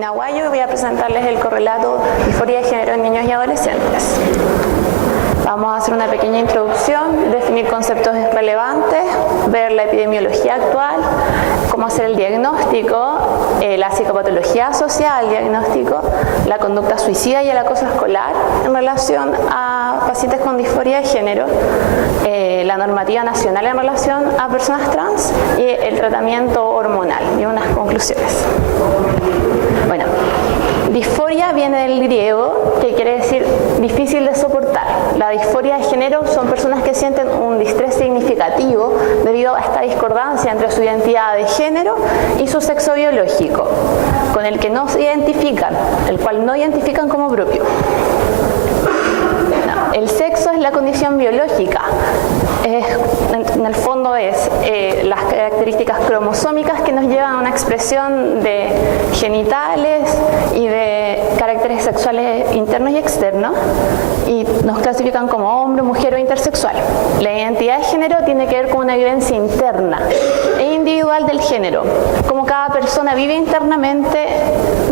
Carolina Aguayo y voy a presentarles el correlato disforia de género en niños y adolescentes. Vamos a hacer una pequeña introducción, definir conceptos relevantes, ver la epidemiología actual, cómo hacer el diagnóstico, la psicopatología asociada al diagnóstico, la conducta suicida y el acoso escolar en relación a pacientes con disforia de género, la normativa nacional en relación a personas trans y el tratamiento hormonal y unas conclusiones. Bueno, disforia viene del griego, que quiere decir difícil de soportar. La disforia de género son personas que sienten un distrés significativo debido a esta discordancia entre su identidad de género y su sexo biológico, con el que no se identifican, el cual no identifican como propio. El sexo es la condición biológica, en el fondo es las características cromosómicas que nos llevan a una expresión de genitales y de caracteres sexuales internos y externos, y nos clasifican como hombre, mujer o intersexual. La identidad de género tiene que ver con una vivencia interna e individual del género, como cada persona vive internamente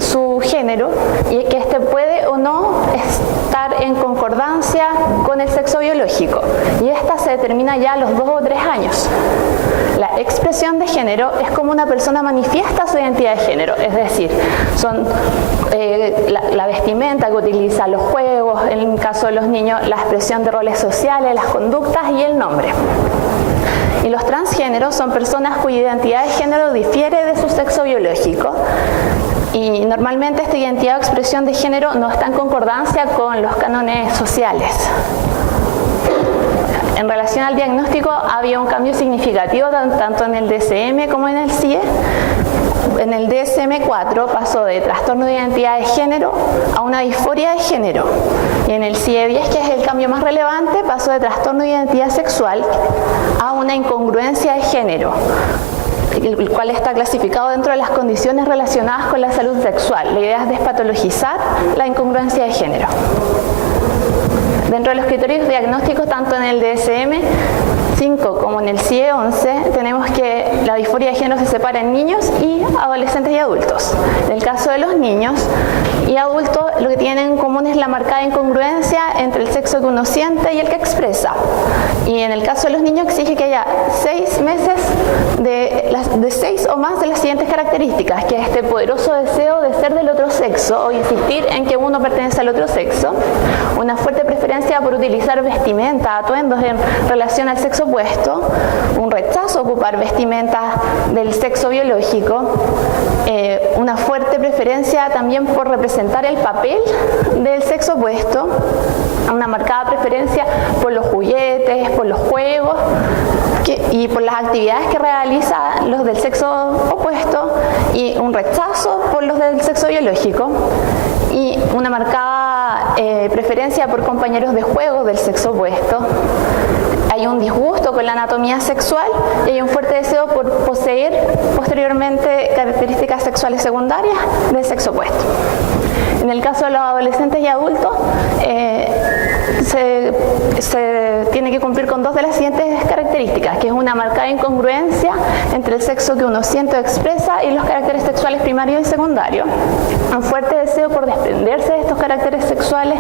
su género y que éste puede o no estar en concordancia con el sexo biológico, y esta se determina ya a los 2 o 3 años. La expresión de género es como una persona manifiesta su identidad de género, es decir, son la vestimenta que utiliza, los juegos, en el caso de los niños, la expresión de roles sociales, las conductas y el nombre. Y los transgéneros son personas cuya identidad de género difiere de su sexo biológico, y normalmente esta identidad o expresión de género no está en concordancia con los cánones sociales. En relación al diagnóstico había un cambio significativo tanto en el DSM como en el CIE. En el DSM-4 pasó de trastorno de identidad de género a una disforia de género, y en el CIE-10, que es el cambio más relevante, pasó de trastorno de identidad sexual a una incongruencia de género, el cual está clasificado dentro de las condiciones relacionadas con la salud sexual. La idea es despatologizar la incongruencia de género. Dentro de los criterios diagnósticos, tanto en el DSM-5 como en el CIE-11, tenemos que la disforia de género se separa en niños y adolescentes y adultos. En el caso de los niños y adultos, lo que tienen en común es la marcada incongruencia entre el sexo que uno siente y el que expresa. Y en el caso de los niños exige que haya 6 meses de 6 o más de las siguientes características, que es este poderoso deseo de ser del otro sexo o insistir en que uno pertenece al otro sexo, una fuerte preferencia por utilizar vestimenta, atuendos en relación al sexo opuesto, un rechazo a ocupar vestimentas del sexo biológico, una fuerte preferencia también por representar el papel del sexo opuesto, una marcada preferencia por los juguetes, por los juegos y por las actividades que realizan los del sexo opuesto, y un rechazo por los del sexo biológico, y una marcada preferencia por compañeros de juego del sexo opuesto. Hay un disgusto con la anatomía sexual y hay un fuerte deseo por poseer posteriormente características sexuales secundarias del sexo opuesto. En el caso de los adolescentes y adultos, se tiene que cumplir con 2 de las siguientes características, que es una marcada incongruencia entre el sexo que uno siente o expresa y los caracteres sexuales primarios y secundarios, un fuerte deseo por desprenderse de estos caracteres sexuales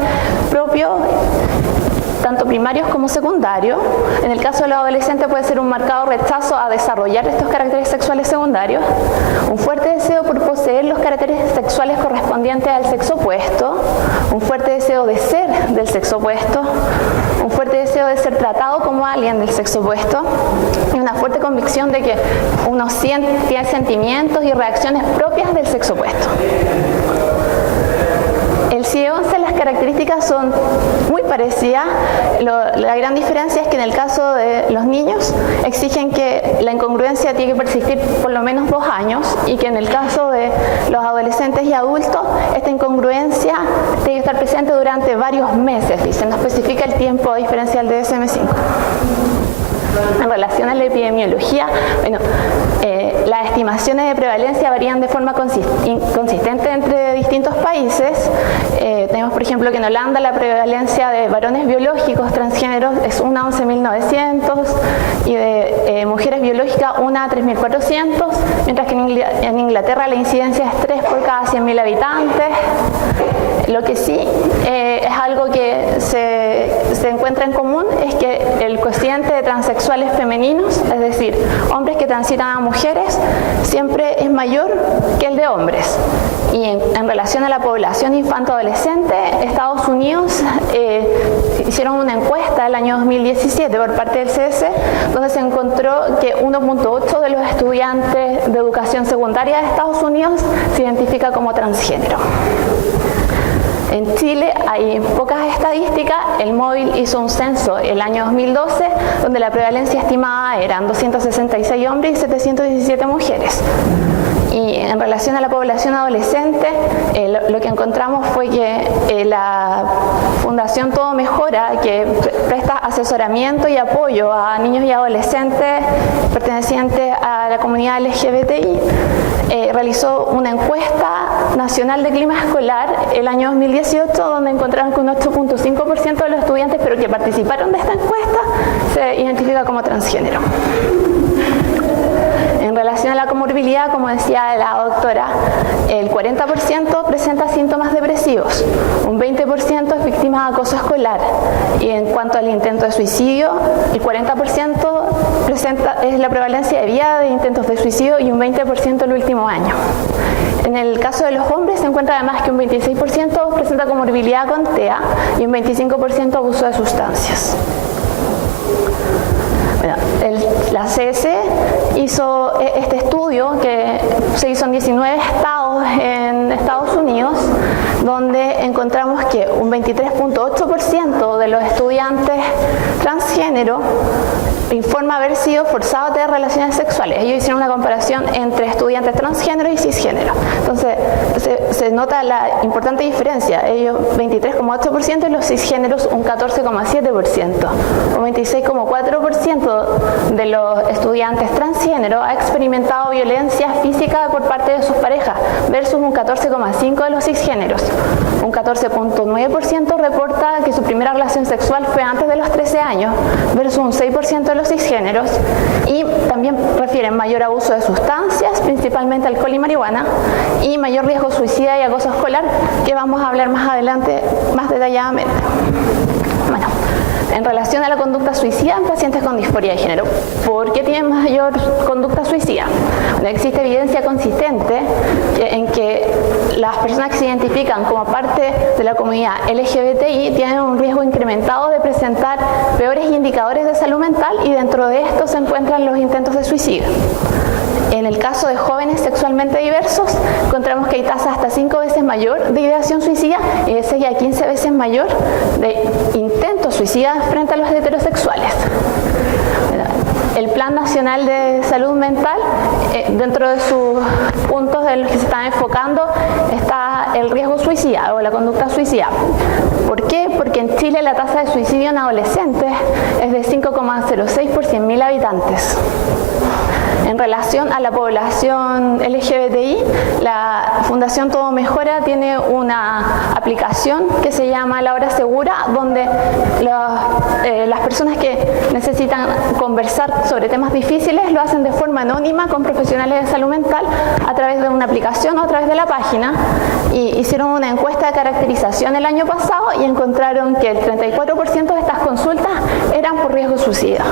propios, tanto primarios como secundarios. En el caso de los adolescentes puede ser un marcado rechazo a desarrollar estos caracteres sexuales secundarios, un fuerte deseo por poseer los caracteres sexuales correspondientes al sexo opuesto, un fuerte deseo de ser del sexo opuesto, un fuerte deseo de ser tratado como alguien del sexo opuesto, y una fuerte convicción de que uno tiene sentimientos y reacciones propias del sexo opuesto. El CIE-11, las características son muy parecidas. La gran diferencia es que en el caso de los niños exigen que la incongruencia tiene que persistir por lo menos 2 años, y que en el caso de los adolescentes y adultos esta incongruencia tiene que estar presente durante varios meses, y se nos especifica el tiempo a diferencia del DSM-5. En relación a la epidemiología, bueno, la las estimaciones de prevalencia varían de forma consistente entre distintos países. Tenemos, por ejemplo, que en Holanda la prevalencia de varones biológicos transgéneros es 1 a 11.900 y de mujeres biológicas 1 a 3.400, mientras que en Inglaterra la incidencia es 3 por cada 100.000 habitantes. Lo que sí es algo que se encuentra en común es que el cociente de transexuales femeninos, es decir, hombres que transitan a mujeres, siempre es mayor que el de hombres. Y en relación a la población infanto-adolescente, Estados Unidos hicieron una encuesta el año 2017 por parte del CDC, donde se encontró que 1.8 de los estudiantes de educación secundaria de Estados Unidos se identifica como transgénero. En Chile hay pocas estadísticas. El Móvil hizo un censo el año 2012 donde la prevalencia estimada eran 266 hombres y 717 mujeres. Y en relación a la población adolescente, lo que encontramos fue que la Fundación Todo Mejora, que presta asesoramiento y apoyo a niños y adolescentes pertenecientes a la comunidad LGBTI, realizó una encuesta nacional de clima escolar el año 2018, donde encontraron que un 8.5% de los estudiantes, pero que participaron de esta encuesta, se identifica como transgénero. En relación a la comorbilidad, como decía la doctora, el 40% presenta síntomas depresivos, un 20% es víctima de acoso escolar, y en cuanto al intento de suicidio, el 40% es la prevalencia de vía de intentos de suicidio y un 20% el último año. En el caso de los hombres se encuentra además que un 26% presenta comorbilidad con TEA y un 25% abuso de sustancias. Bueno, la CDC hizo este estudio que se hizo en 19 estados en Estados Unidos, donde encontramos que un 23.8% de los estudiantes transgénero informa haber sido forzado a tener relaciones sexuales. Ellos hicieron una comparación entre estudiantes transgénero y cisgénero. Entonces se nota la importante diferencia. Ellos 23,8% y los cisgéneros un 14,7%. Un 26,4% de los estudiantes transgénero ha experimentado violencia física por parte de sus parejas, versus un 14,5% de los cisgéneros. Un 14,9% reporta que su primera relación sexual fue antes de los 13 años, versus un 6% de los cisgéneros, y también refieren mayor abuso de sustancias, principalmente alcohol y marihuana, y mayor riesgo suicida y acoso escolar, que vamos a hablar más adelante más detalladamente. Bueno, en relación a la conducta suicida en pacientes con disforia de género, ¿por qué tienen mayor conducta suicida? Bueno, existe evidencia consistente en que las personas que se identifican como parte de la comunidad LGBTI tienen un riesgo incrementado de presentar peores indicadores de salud mental, y dentro de esto se encuentran los intentos de suicidio. En el caso de jóvenes sexualmente diversos, encontramos que hay tasas hasta 5 veces mayor de ideación suicida y de 6 a 15 veces mayor de intentos suicidas frente a los heterosexuales. El Plan Nacional de Salud Mental, dentro de sus puntos de los que se están enfocando, está el riesgo suicida o la conducta suicida. ¿Por qué? Porque en Chile la tasa de suicidio en adolescentes es de 5,06 por 100.000 habitantes. En relación a la población LGBTI, la Fundación Todo Mejora tiene una aplicación que se llama La Hora Segura, donde las personas que necesitan conversar sobre temas difíciles lo hacen de forma anónima con profesionales de salud mental a través de una aplicación o a través de la página. Y hicieron una encuesta de caracterización el año pasado y encontraron que el 34% de estas consultas eran por riesgo suicida.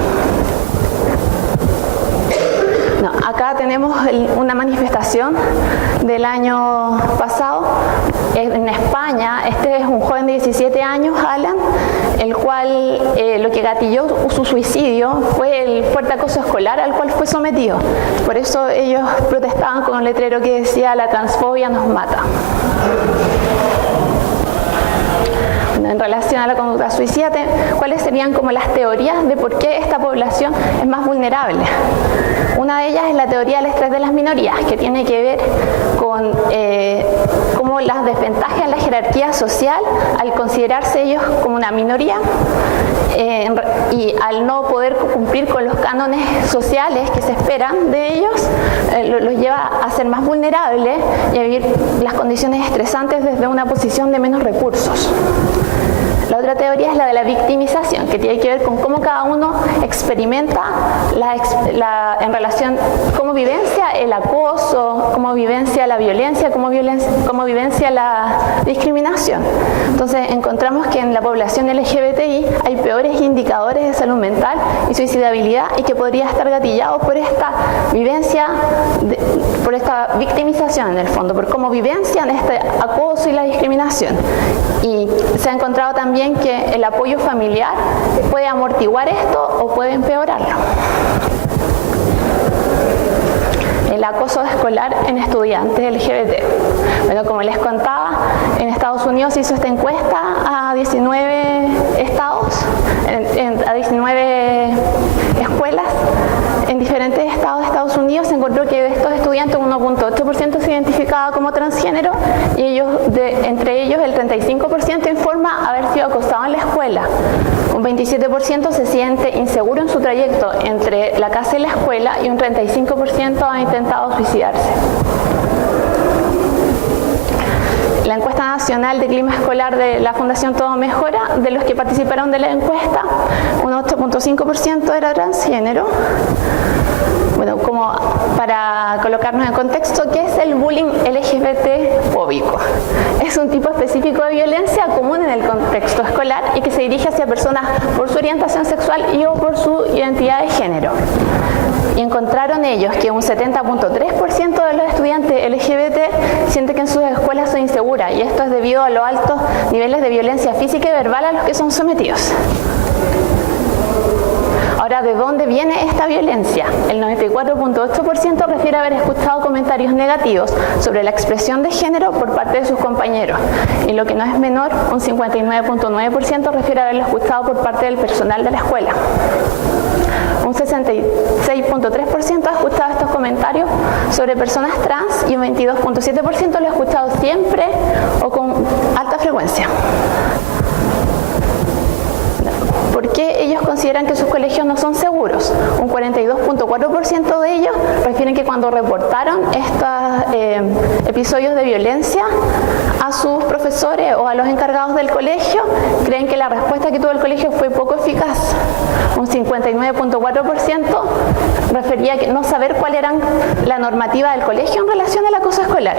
Acá tenemos una manifestación del año pasado en España. Este es un joven de 17 años, Alan, el cual lo que gatilló su suicidio fue el fuerte acoso escolar al cual fue sometido. Por eso ellos protestaban con un letrero que decía: la transfobia nos mata. En relación a la conducta suicida, ¿cuáles serían como las teorías de por qué esta población es más vulnerable? Una de ellas es la teoría del estrés de las minorías, que tiene que ver con cómo las desventajas en la jerarquía social, al considerarse ellos como una minoría y al no poder cumplir con los cánones sociales que se esperan de ellos, los lleva a ser más vulnerables y a vivir las condiciones estresantes desde una posición de menos recursos. La otra teoría es la de la victimización, que tiene que ver con cómo cada uno experimenta en relación, cómo vivencia el acoso, cómo vivencia la violencia, cómo vivencia la discriminación. Entonces encontramos que en la población LGBTI hay peores indicadores de salud mental y suicidabilidad y que podría estar gatillado por esta vivencia, por esta victimización en el fondo, por cómo vivencian este acoso y la discriminación. Y se ha encontrado también que el apoyo familiar puede amortiguar esto o puede empeorarlo. El acoso escolar en estudiantes LGBT. Bueno, como les contaba, en Estados Unidos se hizo esta encuesta a 19 estados, a 19 escuelas en diferentes estados de Estados Unidos. Se encontró que de estos estudiantes 1.8% se identificaba como transgénero y entre ellos el 35% informa haber sido acosado en la escuela. Un 27% se siente inseguro en su trayecto entre la casa y la escuela y un 35% ha intentado suicidarse. La encuesta nacional de clima escolar de la Fundación Todo Mejora, de los que participaron de la encuesta, un 8.5% era transgénero. Bueno, como para colocarnos en contexto, ¿qué es el bullying LGBT fóbico? Es un tipo específico de violencia común en el contexto escolar y que se dirige hacia personas por su orientación sexual y o por su identidad de género. Y encontraron ellos que un 70.3% de los estudiantes LGBT siente que en sus escuelas son inseguras, y esto es debido a los altos niveles de violencia física y verbal a los que son sometidos. Ahora, ¿de dónde viene esta violencia? El 94.8% refiere a haber escuchado comentarios negativos sobre la expresión de género por parte de sus compañeros. Y lo que no es menor, un 59.9% refiere a haberlo escuchado por parte del personal de la escuela. Un 66.3% ha escuchado estos comentarios sobre personas trans y un 22.7% lo ha escuchado siempre o con alta frecuencia. ¿Por qué ellos consideran que sus colegios no son seguros? Un 42.4% de ellos refieren que cuando reportaron estos episodios de violencia a sus profesores o a los encargados del colegio, creen que la respuesta que tuvo el colegio fue poco eficaz. Un 59.4% refería a no saber cuál era la normativa del colegio en relación al acoso escolar.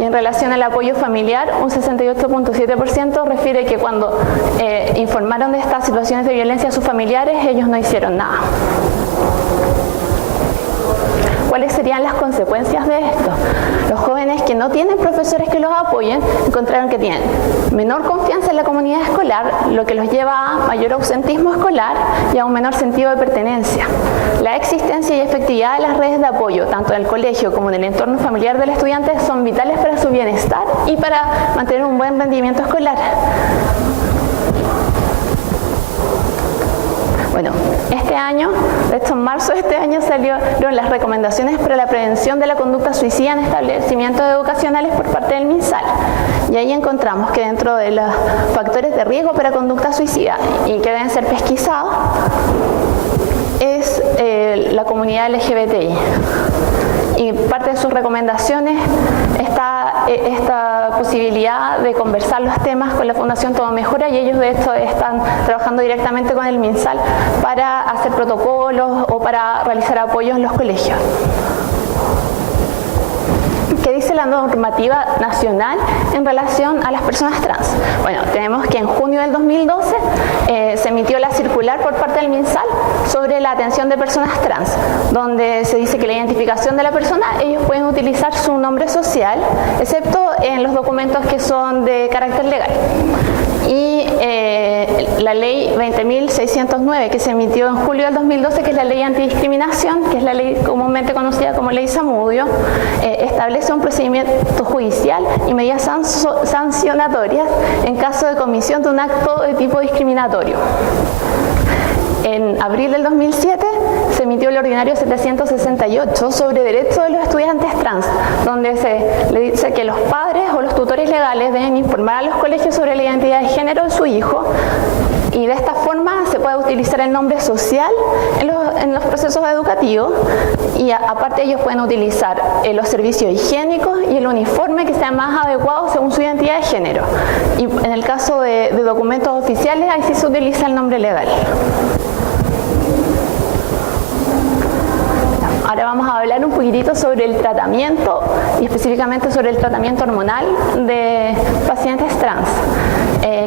Y en relación al apoyo familiar, un 68.7% refiere que cuando informaron de estas situaciones de violencia a sus familiares, ellos no hicieron nada. ¿Cuáles serían las consecuencias de esto? Los jóvenes que no tienen profesores que los apoyen encontraron que tienen menor confianza en la comunidad escolar, lo que los lleva a mayor ausentismo escolar y a un menor sentido de pertenencia. La existencia y efectividad de las redes de apoyo, tanto en el colegio como en el entorno familiar del estudiante, son vitales para su bienestar y para mantener un buen rendimiento escolar. Bueno, este año, de hecho en marzo de este año salieron las recomendaciones para la prevención de la conducta suicida en establecimientos educacionales por parte del MinSal. Y ahí encontramos que dentro de los factores de riesgo para conducta suicida y que deben ser pesquisados es la comunidad LGBTI. Y parte de sus recomendaciones está esta posibilidad de conversar los temas con la Fundación Todo Mejora, y ellos de hecho están trabajando directamente con el MinSal para hacer protocolos o para realizar apoyos en los colegios. ¿Qué dice la normativa nacional en relación a las personas trans? Bueno, tenemos que en junio del 2012 se emitió la circular por parte del MinSal sobre la atención de personas trans, donde se dice que la identificación de la persona, ellos pueden utilizar su nombre social, excepto en los documentos que son de carácter legal. Y la ley 20.609 que se emitió en julio del 2012, que es la ley antidiscriminación, que es la ley comúnmente conocida como ley Zamudio, establece un procedimiento judicial y medidas sancionatorias en caso de comisión de un acto de tipo discriminatorio. En abril del 2007 se emitió el ordinario 768 sobre derechos de los estudiantes trans, donde se le dice que los padres o los tutores legales deben informar a los colegios sobre la identidad de género de su hijo Y de esta forma se puede utilizar el nombre social en los procesos educativos, y aparte ellos pueden utilizar los servicios higiénicos y el uniforme que sea más adecuado según su identidad de género. Y en el caso de documentos oficiales, ahí sí se utiliza el nombre legal. Ahora vamos a hablar un poquitito sobre el tratamiento, y específicamente sobre el tratamiento hormonal de pacientes trans.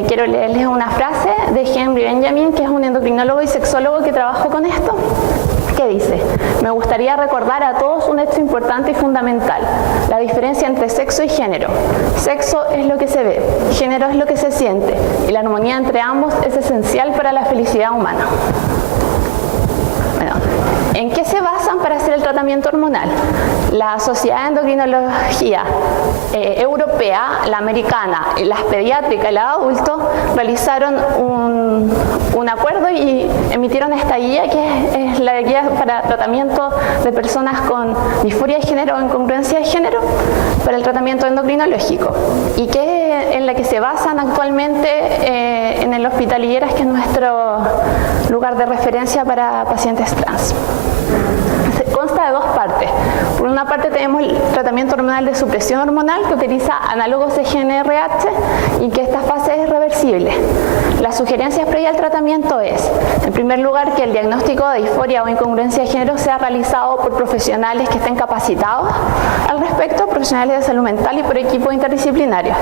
Quiero leerles una frase de Henry Benjamin, que es un endocrinólogo y sexólogo que trabajó con esto, que dice: me gustaría recordar a todos un hecho importante y fundamental, la diferencia entre sexo y género. Sexo es lo que se ve, género es lo que se siente, y la armonía entre ambos es esencial para la felicidad humana. Bueno, ¿en qué se basan para hacer el tratamiento hormonal? La Sociedad de Endocrinología Europea, la americana, las pediátricas y la de adultos realizaron un acuerdo y emitieron esta guía, que es la guía para tratamiento de personas con disforia de género o incongruencia de género para el tratamiento endocrinológico, y que en la que se basan actualmente en el Hospital Higueras, que es nuestro lugar de referencia para pacientes trans. Consta de dos partes. Por una parte tenemos el tratamiento hormonal de supresión hormonal, que utiliza análogos de GnRH y que esta fase es reversible. Las sugerencias previas al tratamiento es, en primer lugar, que el diagnóstico de disforia o incongruencia de género sea realizado por profesionales que estén capacitados al respecto, profesionales de salud mental y por equipos interdisciplinarios.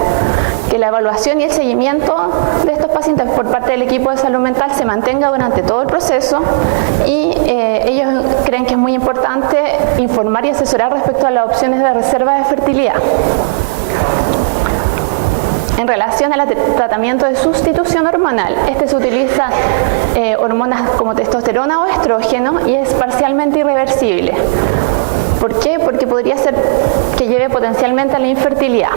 Que la evaluación y el seguimiento de estos pacientes por parte del equipo de salud mental se mantenga durante todo el proceso, y ellos creen que es muy importante informar y asesorar respecto a las opciones de reserva de fertilidad. En relación al tratamiento de sustitución hormonal, se utiliza hormonas como testosterona o estrógeno, y es parcialmente irreversible. ¿Por qué? Porque podría ser que lleve potencialmente a la infertilidad.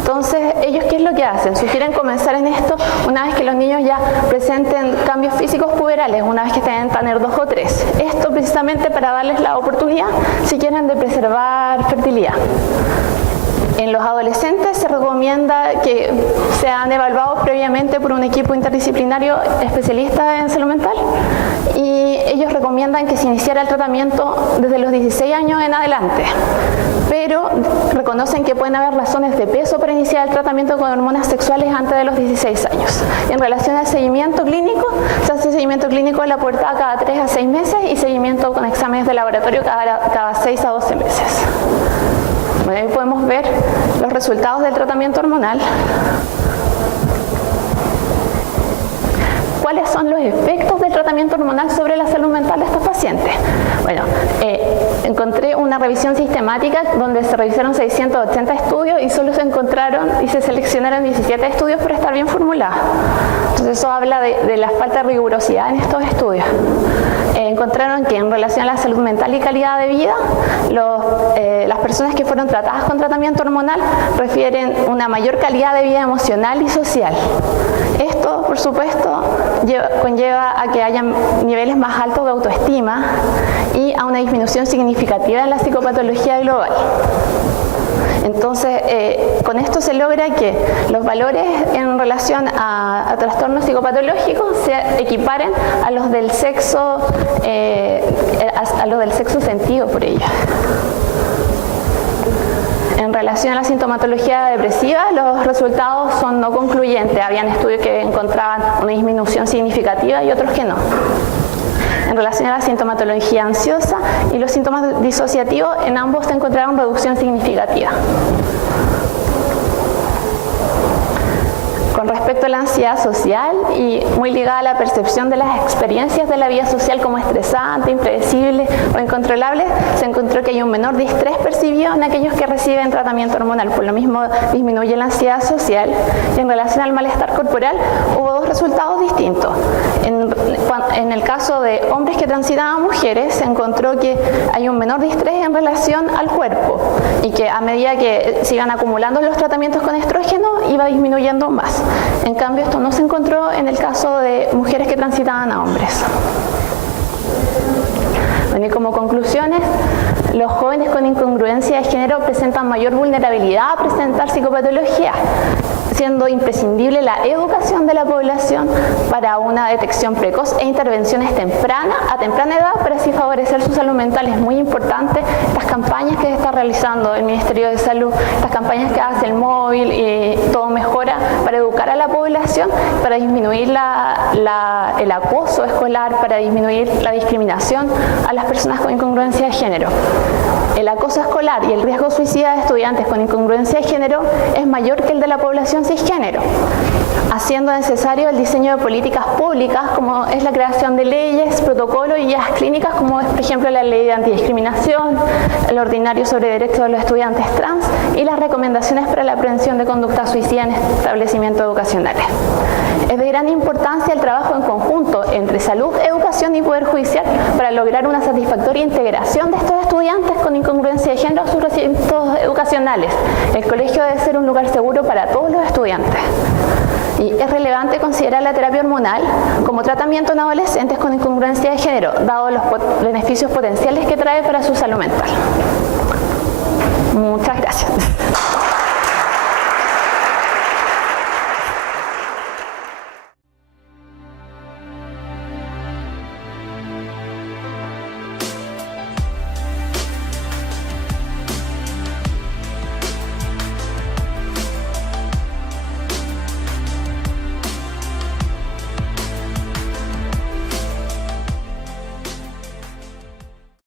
Entonces, ellos, ¿qué es lo que hacen? Sugieren comenzar en esto una vez que los niños ya presenten cambios físicos puberales, una vez que estén en Tanner 2 o 3. Esto precisamente para darles la oportunidad, si quieren, de preservar fertilidad. En los adolescentes se recomienda que sean evaluados previamente por un equipo interdisciplinario especialista en salud mental, y ellos recomiendan que se iniciara el tratamiento desde los 16 años en adelante, pero reconocen que pueden haber razones de peso para iniciar el tratamiento con hormonas sexuales antes de los 16 años. En relación al seguimiento clínico, se hace seguimiento clínico de la pubertad cada 3 a 6 meses y seguimiento con exámenes de laboratorio cada 6 a 12 meses. Bueno, ahí podemos ver los resultados del tratamiento hormonal. ¿Cuáles son los efectos del tratamiento hormonal sobre la salud mental de estos pacientes? Bueno, encontré una revisión sistemática donde se revisaron 680 estudios y solo se encontraron y se seleccionaron 17 estudios para estar bien formulados. Entonces eso habla de la falta de rigurosidad en estos estudios. Encontraron que en relación a la salud mental y calidad de vida, las personas que fueron tratadas con tratamiento hormonal refieren una mayor calidad de vida emocional y social. Esto, por supuesto, conlleva a que haya niveles más altos de autoestima y a una disminución significativa en la psicopatología global. Entonces, con esto se logra que los valores en relación a trastornos psicopatológicos se equiparen a los del sexo, sentido por ellos. En relación a la sintomatología depresiva, los resultados son no concluyentes. Habían estudios que encontraban una disminución significativa y otros que no. En relación a la sintomatología ansiosa y los síntomas disociativos, en ambos se encontraron reducción significativa. Con respecto a la ansiedad social, y muy ligada a la percepción de las experiencias de la vida social como estresante, impredecible o incontrolable, se encontró que hay un menor distrés percibido en aquellos que reciben tratamiento hormonal. Por lo mismo disminuye la ansiedad social. Y en relación al malestar corporal, hubo dos resultados distintos. En el caso de hombres que transitan a mujeres, se encontró que hay un menor distrés en relación al cuerpo, y que a medida que sigan acumulando los tratamientos con estrógeno, iba disminuyendo más. En cambio, esto no se encontró en el caso de mujeres que transitaban a hombres. Bueno, y como conclusiones, los jóvenes con incongruencia de género presentan mayor vulnerabilidad a presentar psicopatología siendo imprescindible la educación de la población para una detección precoz e intervenciones a temprana edad para así favorecer su salud mental. Es muy importante estas campañas que está realizando el Ministerio de Salud, estas campañas que hace el móvil y Todo Mejora para educar a la población, para disminuir el acoso escolar, para disminuir la discriminación a las personas con incongruencia de género. El acoso escolar y el riesgo suicida de estudiantes con incongruencia de género es mayor que el de la población cisgénero, haciendo necesario el diseño de políticas públicas como es la creación de leyes, protocolos y guías clínicas como es, por ejemplo, la ley de antidiscriminación, el ordinario sobre derechos de los estudiantes trans y las recomendaciones para la prevención de conducta suicida en establecimientos educacionales. Es de gran importancia el trabajo en conjunto entre salud, educación y poder judicial para lograr una satisfactoria integración de estos estudiantes con incongruencia de género a sus recintos educacionales. El colegio debe ser un lugar seguro para todos los estudiantes. Y es relevante considerar la terapia hormonal como tratamiento en adolescentes con incongruencia de género, dado los beneficios potenciales que trae para su salud mental. Muchas gracias.